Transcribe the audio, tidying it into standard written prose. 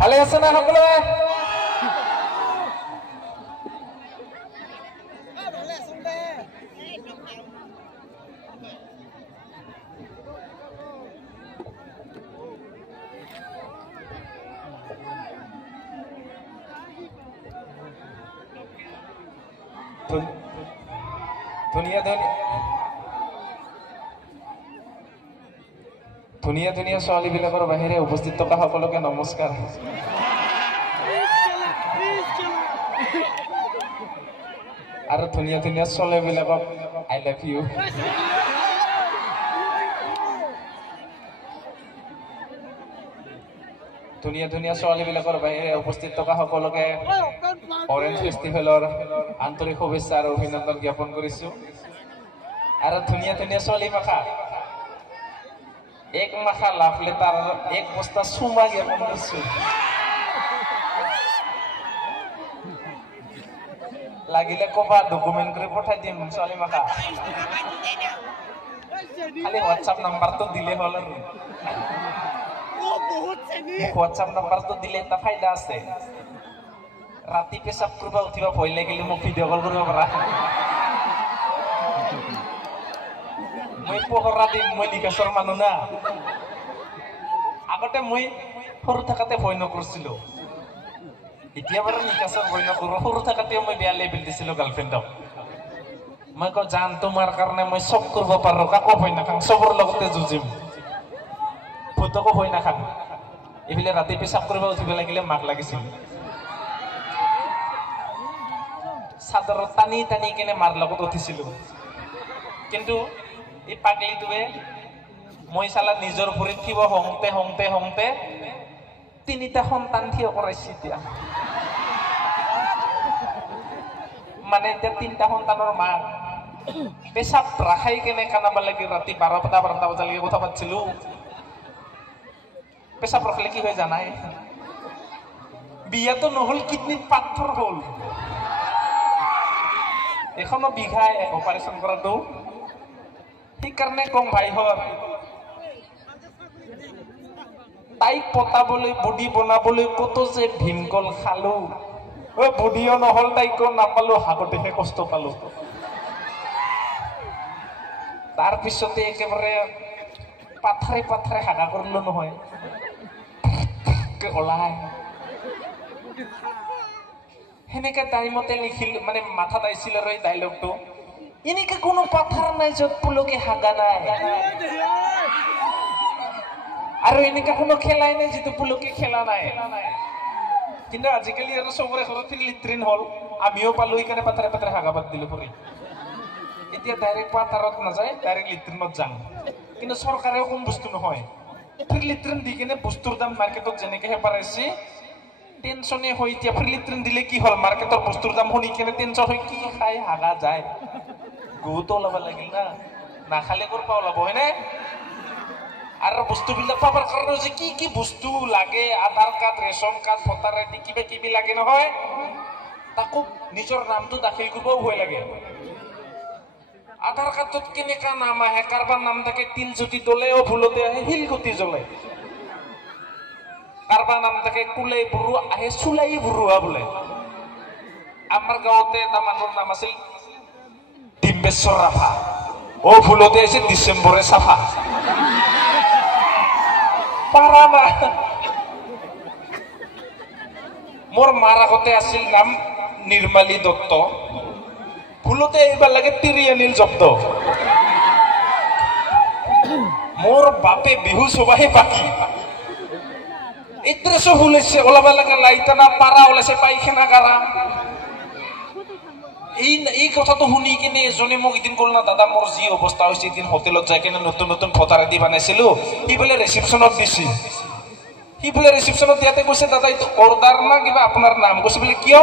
ভালে আছে না সকলোৱে? ধুনীয়া ধুনীয়া ছোৱালীবিলাকৰ বাহিৰে উপস্থিত থকা সকলোকে নমস্কাৰ। আৰু ধুনীয়া ধুনীয়া ছোৱালীবিলাকক আই লাভ ইউ। ধুনীয়া ধুনীয়া ছোৱালীবিলাকৰ বাহিৰে উপস্থিত থকা সকলোকে অৰেঞ্জ ফেষ্টিভেলৰ আন্তৰিক শুভেচ্ছা আৰু অভিনন্দন জ্ঞাপন কৰিছো। আৰু ধুনীয়া ধুনীয়া ছোৱালী মাখা এক মাখা লাভ লেটাৰ এক বস্তা চুমা জ্ঞাপন কৰিছো। লাগিলে কবা ডকুমেন্ট কৰি পঠাই দিম ছোৱালী মাখা, খালি হোৱাটছআপ নাম্বাৰটো দিলে হ'ল। আৰু হোৱাটছআপ নাম্বাৰটো দিলে এটা ফাইদা আছে, ৰাতি পেচাব কৰিব উঠিব ভয় লাগিলে মোক ভিডিঅ' কল কৰিব পাৰা। মই পহৰা দিম, মই নিকাছৰ মানুহ না। আগতে মই সৰু থাকাতে ভয় নকৰিছিলো, এতিয়া বাৰু নিকাছৰ ভয় নকৰো। সৰু থাকাতেও মই বেয়া লেবেল দিছিলো গাৰ্লফ্ৰেণ্ডক। মই কওঁ জান তোমাৰ কাৰণে মই চব কৰিব পাৰো, কাকো ভয় নাখাং, চবৰ লগতে যুঁজিম, ভূতকো ভয় নাখাং। এইফালে ৰাতি পেচাব কৰিব উঠিব লাগিলে মাক লাগিছিল, চাদৰত টানি টানি কেনে মাৰ লগত উঠিছিলো। কিন্তু এই পাগলিটোৱে মই চালা নিজৰ ভৰিত থিব হওঁতে হওঁতে হওঁতে 3টা সন্তান থিয় কৰাইছে। এতিয়া মানে এতিয়া 3টা সন্তানৰ মাক পেচাব ৰাখাই কেনে কানাব লাগে। ৰাতি 12টা বজালৈকে কথা পাতিছিলো। পেচাব ৰখালে কি হয় জানাই? বিয়াতো নহল, কিডনীত পাথৰ হল। এখনো বিঘাই অপাৰেশ্যন কৰাটো। সেইকাৰণে কম ভাইহঁত, তাইক পতাবলৈ বডি বনাবলৈ কত যে ভীমকল খালো। বডিও নহল, তাইকো নাপালো, হাগতেহে কষ্ট পালো। তাৰপিছতে একেবাৰে পাথাৰে পাথাৰে হাগা কৰিলো নহয়, ওলাই সেনেকে টাইমতে লিখিল, মানে মাথাত আহিছিল আৰু এই ডাইলগটো। এনেকে কোনো পাথাৰ নাই যত পুলকে হাগা নাই, আৰু এনেকে কোনো খেলাই নাই যিটো পুলকে খেলা নাই। কিন্তু আজিকালি আৰু চবৰে ঘৰত লেট্ৰিন হল, আমিও পালো, সেইকাৰণে পাথাৰে পাথাৰে হাগা বাদ দিলো পৰি। এতিয়া ডাইৰেক্ট পাথাৰত নাযায়, ডাইৰেক্ট লেট্ৰিনত যাম। কিন্তু চৰকাৰেও কম বস্তু নহয়, ফ্ৰী লেট্ৰিন দি কেনে বস্তুৰ দাম মাৰ্কেটত যেনেকেহে পাৰাইছে টেনচনে হয়। এতিয়া ফ্ৰী লেট্ৰিন দিলে কি হল, মাৰ্কেটৰ বস্তুৰ দাম শুনি কেনে টেনচন হয়, কি খাই হাগা যায়। গুটো ওলাব লাগিল না, নাখালে কৰপা ওলাব, হয়নে? আৰু বস্তুবিলাক পাবৰ কাৰণে যে কি কি বস্তু লাগে, Aadhaar card, ration card, voter ID, কিবা কিবি লাগে নহয়, তাকো নিজৰ নামটো দাখিল কৰিবও ভয় লাগে। আধাৰ কাৰ্ডত কেনেকা নাম আহে, কাৰোবাৰ নাম থাকে তিলজ্যোতি দলেও ভুলতে আহে শিলগুটি জ্বলে, কাৰোবাৰ নাম থাকে কুলাই বৰুৱা আহে চুলাই বৰুৱা বোলে। আমাৰ গাঁৱতে এটা মানুহৰ নাম আছিল ডিম্বেশ্বৰ ৰাভা, ভুলতে আহিছে ডিচেম্বৰে চাফা। পাৰা না। মোৰ মাৰ আগতে আছিল নাম নিৰ্মালী দত্ত, ভুলতে এইবাৰ লাগে তিৰিয়ানিল জব্দ। মোৰ বাপে বিহু চবাহে বাকী, এড্ৰেছো ভুল হৈছে, ওলাব লাগে লাইটানা, পাৰা ওলাইছে পাইখানা গাৰা। এই কথাটো শুনি কিনে এজনে মোক এদিন কল না, দাদা মোৰ যি অৱস্থা হৈছে, এদিন হোটেলত যাই কিনে নতুন নতুন ভোটাৰ আইডি বনাইছিলো, সি বোলে ৰিচিপশ্যনত দিছিল। সি বোলে ৰিচিপশ্যনত দিয়াতে কৈছে, দাদা এইটো অৰ্ডাৰ না কিবা আপোনাৰ নাম? কৈছে বোলে কিয়?